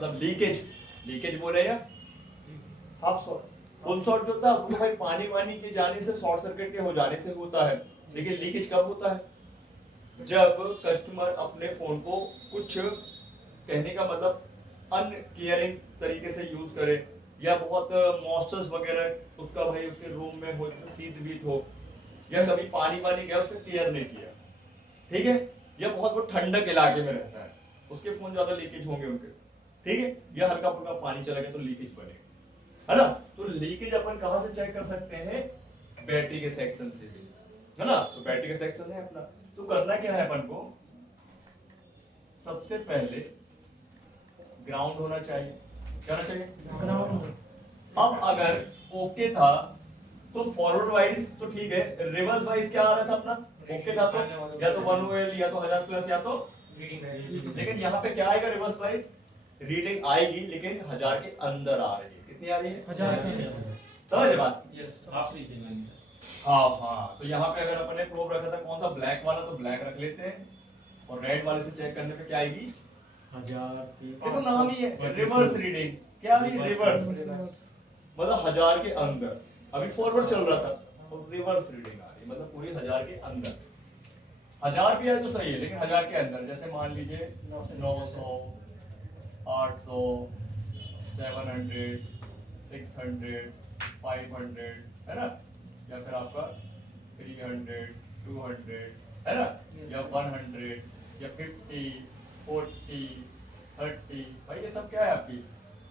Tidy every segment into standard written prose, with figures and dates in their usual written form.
मतलब leakage, leakage बोले या हाफ शॉर्ट। फुल शॉर्ट जो होता है वो भाई पानी वानी के जाने से, शॉर्ट सर्किट के हो जाने से होता है। लेकिन लीकेज कब होता है? जब कस्टमर अपने फोन को कुछ, कहने का मतलब अनकेयरिंग तरीके से यूज करे, या बहुत मॉइस्चर्स वगैरह उसका भाई उसके रूम में हो, जैसे शीत बीत हो, या कभी पानी वानी गया उसका केयर नहीं किया, ठीक है, या बहुत वो ठंडक इलाके में रहता है, उसके फोन ज्यादा लीकेज होंगे उनके, ठीक है, या हल्का फुल्का पानी चला गया तो लीकेज बनेगा, है ना। तो लीकेज अपन कहां से चेक कर सकते हैं? बैटरी के सेक्शन से भी, है ना। तो बैटरी का सेक्शन है अपना, तो करना क्या है अपन को? सबसे पहले ग्राउंड होना चाहिए। क्या होना चाहिए? ग्राउंड। अब अगर ओके था तो फॉरवर्ड वाइज तो ठीक है, रिवर्स वाइज क्या आ रहा था अपना? ओके था तो या तो 1 OL या तो 1000 प्लस या तो, लेकिन यहाँ पे क्या आएगा रिवर्स वाइज? रीडिंग आएगी लेकिन 1000 के अंदर आ रही है। कितनी आ रही है? 1000 के अंदर। समझ बात? Yes, half reading. हाँ, तो यहाँ पे अगर अपने प्रोब रखा था कौन सा, ब्लैक वाला, तो ब्लैक रख लेते हैं, और रेड वाले से चेक करने पे क्या आएगी? 1000 की देखो नाम ही है रिवर्स रीडिंग। क्या आ रही है? रिवर्स, मतलब 1000 के अंदर। अभी फॉरवर्ड चल रहा था और रिवर्स रीडिंग आ रही है, मतलब पूरी 1000 के अंदर। 1000 भी आए तो सही है, लेकिन 1000 के अंदर, जैसे मान लीजिए 900, 800, 700, 600, 500, है ना, या फिर आपका 300, 200, है ना, या 100, या 50, 40, 30। भाई ये सब क्या है? आपकी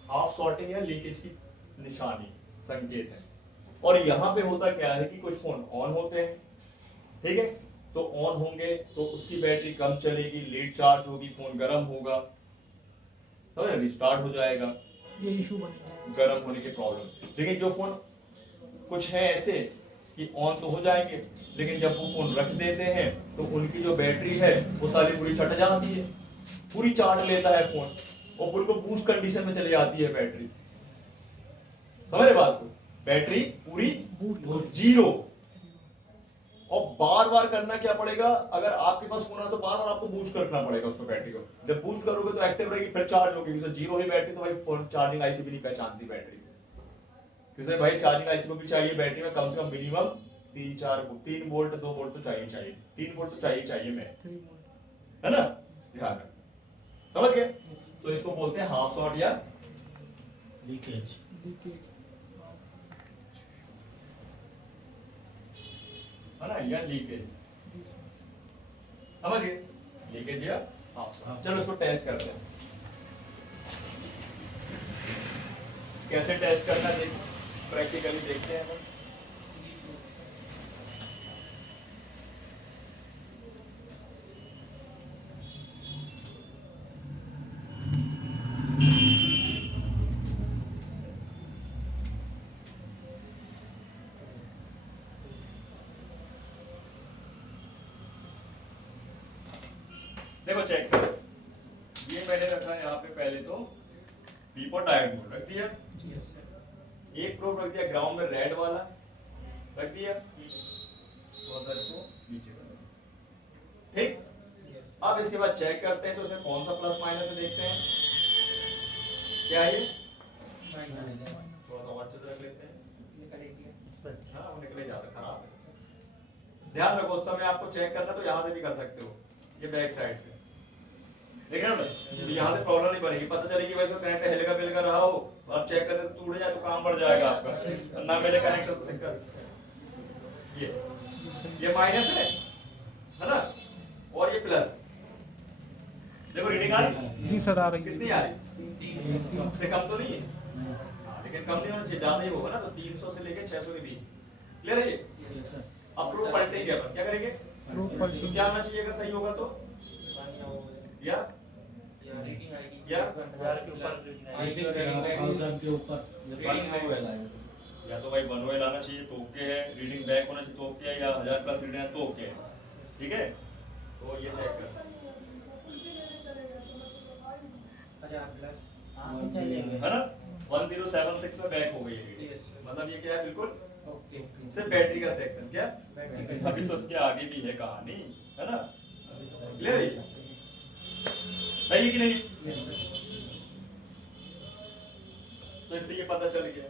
हाफ शॉर्टिंग या लीकेज की निशानी, संकेत है। और यहाँ पे होता क्या है कि कुछ फोन ऑन होते हैं, ठीक है, तो ऑन होंगे तो उसकी बैटरी कम चलेगी, लेट चार्ज होगी, फोन गर्म होगा, समझ, रिस्टार्ट हो जाएगा, ये इशू बनेगा। गर्म होने के प्रॉब्लम। लेकिन जो फोन कुछ है ऐसे कि ऑन तो हो जाएंगे, लेकिन जब वो फोन रख देते हैं तो उनकी जो बैटरी है वो सारी पूरी छट जाती है, पूरी चार्ज लेता है फोन, और बिल्कुल बूस्ट कंडीशन में चली जाती है बैटरी। समझ रहे बात को? बैटरी पूरी बूस्ट जीरो। और बार बार करना क्या पड़ेगा? अगर आपके पास फोन है तो बार बार आपको बूस्ट करना पड़ेगा उसको, बैटरी को। जब बूस्ट करोगे तो एक्टिव रहेगी, फिर चार्ज होगी। जीरो ही बैटरी तो भाई फोन चार्जिंग आईसी भी नहीं पहचानती बैटरी को, क्योंकि भाई चार्जिंग आईसी को भी चाहिए बैटरी में कम से कम मिनिमम 3 वोल्ट 2 वोल्ट तो चाहिए 3 वोल्ट तो चाहिए मैं, है ना, ध्यान रखना। समझ गए? तो इसको बोलते हैं हाफ शॉर्ट या लीकेज। है ना, या लीकेज। समझ गए? लीकेज या हाफ शॉर्ट। चलो इसको टेस्ट करते हैं। कैसे टेस्ट करना देख, प्रैक्टिकली देखते हैं हम। देखो चेक करो, ये मैंने रखा है यहाँ पे, पहले तो बीपो डायोड मोड रख दिया, एक प्रोब रख दिया ग्राउंड में रेड वाला रख दिया, थोड़ा सा इसको नीचे कर दिया, ठीक। अब इसके बाद चेक करते हैं तो उसमें कौन सा प्लस माइनस है, देखते हैं क्या है ये, थोड़ा सा और अच्छे से रख लेते हैं। हाँ वो निकले जाता, खराब है। ध्यान रखो उस समय आपको चेक करना तो यहाँ से भी कर सकते हो, ये बैक साइड से, देख रहे हो ना, यहाँ से प्रॉब्लम नहीं बनेगी। पता चलेगी भाई इसको कनेक्ट हिलका बिलका रहा हो और आप चेक करते तो टूट जाए तो काम बढ़ जाएगा आपका, ना मेरे कनेक्टर को दिक्कत। ये माइनस है ना, और ये प्लस। देखो रीडिंग आ रही, 20 आ रही है। कितनी आ रही? उससे कम तो नहीं है, लेकिन कम नहीं होना चाहिए, ज्यादा ही होगा ना, तो 300 से लेके 600 के बीच। क्लियर है ये? अब प्रूफ पलटेंगे अपन, क्या करेंगे? तो क्या होना चाहिए अगर सही होगा तो, या या 1000 के ऊपर या तो भाई 1 OL आना चाहिए तो ओके है, रीडिंग बैक होना चाहिए तो ओके है, या 1000 प्लस रीडिंग है तो ओके है, ठीक है। तो ये चेक कर, है ना, 1076 में बैक हो गई है रीडिंग, मतलब ये क्या है, बिल्कुल सिर्फ बैटरी का सेक्शन। क्या अभी तो उसके आगे भी है कहानी, है ना, क्लियर है? सही है कि नहीं? तो इससे ये पता चल गया।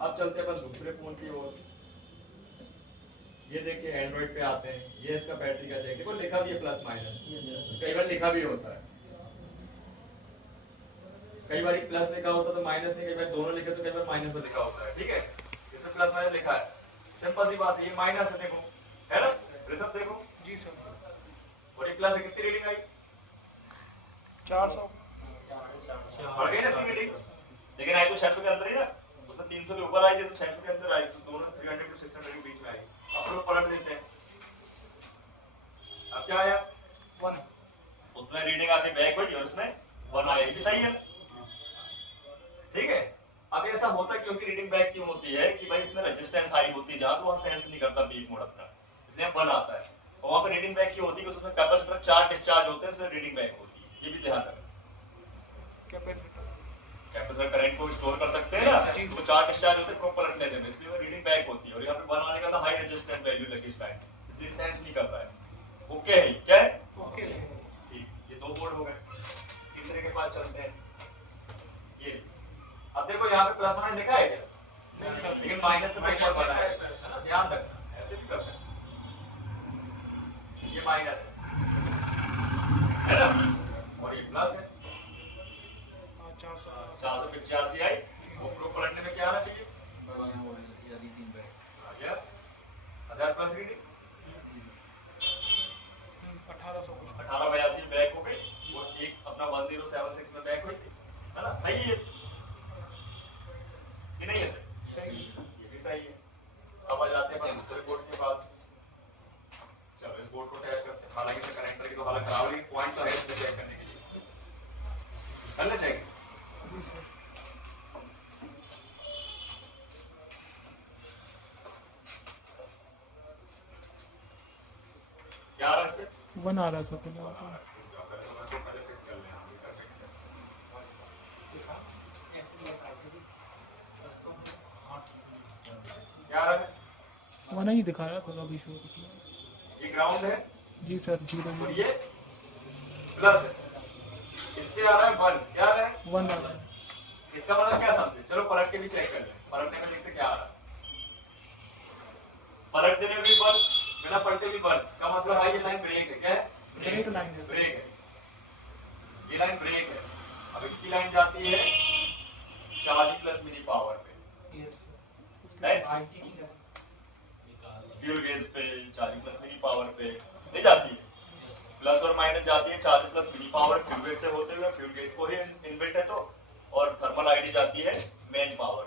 अब चलते हैं अपन दूसरे फोन की ओर। ये देखिए एंड्रॉइड पे आते हैं, ये इसका बैटरी का जैक, देखो लिखा भी है प्लस माइनस, कई बार लिखा भी होता है, कई बार प्लस लिखा होता तो माइनस नहीं, कई बार दोनों लिखे तो कई बार माइनस में लिखा होता है, ठीक है। इसमें प्लस माइनस लिखा है, सिंपल सी बात है, ये माइनस है देखो, है ना ऋषभ देखो जी सर। और ये प्लस है, कितनी रीडिंग आई 400 बढ़ गई ना इसकी रीडिंग, लेकिन आई तो 600 के अंदर ही ना, उसमें 300 के ऊपर आई थी तो 600 के अंदर आई, तो दोनों 300 to 600 के बीच में आई। अब लोग पलट देते हैं, अब क्या आया 1 उसमें रीडिंग आके बैक हुई और उसमें 1 आया, ये भी सही है, ठीक है। अब ऐसा होता क्योंकि रीडिंग बैक क्यों होती है कि भाई इसमें रेजिस्टेंस हाई होती है जहां तो वहां सेंस नहीं करता बीप मोड अपना, इसलिए 1 आता है, और वहां पर रीडिंग बैक क्यों होती है कि उसमें कैपेसिटर चार्ज डिस्चार्ज होते हैं, इसलिए रीडिंग बैक होती है, ये भी ध्यान रखना। कैपेसिटर करंट को स्टोर कर सकते हैं ना, तो चार्ज डिस्चार्ज होते हैं को पलट लेते हैं, इसलिए वो रीडिंग बैक होती है, और यहाँ पे 1 आने का था हाई रेजिस्टेंस वैल्यू लगी इस बैंड, इसलिए सेंस नहीं कर रहा है। ओके है क्या है, ओके ठीक, ये 2 बोर्ड हो गए। तीसरे के पास चलते हैं, ये अब देखो यहाँ पे प्लस माइनस लिखा है क्या, लेकिन माइनस का सिंबल बना है ना, ध्यान रखना, ऐसे भी कर सकते हैं, ये माइनस है ना, और ये प्लस है, 485 आई, ऊपर पलटने में क्या आना चाहिए, क्या 1000 प्लस रीडिंग 1882 बैक हो गई, और एक अपना 1076 में बैक हुई थी, है ना, सही है कि नहीं है सही, ये भी सही है। अब आ जाते हैं अपन दूसरे बोर्ड के पास, चलो इस बोर्ड को टेस्ट करते हैं, हालांकि इससे कनेक्टर की तो हालत खराब है, पॉइंट तो है इसमें चेक करने के लिए, करना चाहिए। क्या आ रहा है इस पे 1 आ रहा था पहले, क्या आ रहा है, 1 ही दिखा रहा था अभी शो किया। ये ग्राउंड है जी सर 0 और ये प्लस है, इसके आ रहा है 1, क्या आ रहा है 1 आ रहा है। इसका मतलब क्या समझे, चलो पलट के भी चेक कर लें, पलटने में देखते क्या आ रहा है, पलट देने में भी 1, बिना पलटे भी 1, का मतलब भाई ये लाइन ब्रेक है, क्या है ब्रेक लाइन है ब्रेक है, ये लाइन ब्रेक है। अब इसकी लाइन जाती है 40 प्लस मिली पावर पे, फ्यूल गेज पे 40 प्लस मिली पावर पे नहीं जाती है, प्लस और माइनस जाती है 40 प्लस मिली पावर फ्यूल गेज से होते हुए, फ्यूल गेज को ही इनबिल्ट है तो, और थर्मल आईडी जाती है मेन पावर,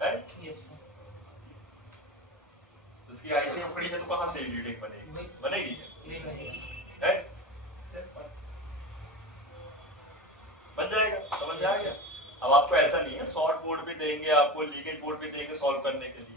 राइट। उसकी आईसी उखड़ी है तो कहां से रीडिंग बनेगी, बनेगी है, बन जाएगा, समझ में आ गया। अब आपको ऐसा नहीं है, शॉर्ट बोर्ड भी देंगे आपको, लीकेज बोर्ड भी देंगे सॉल्व करने के लिए,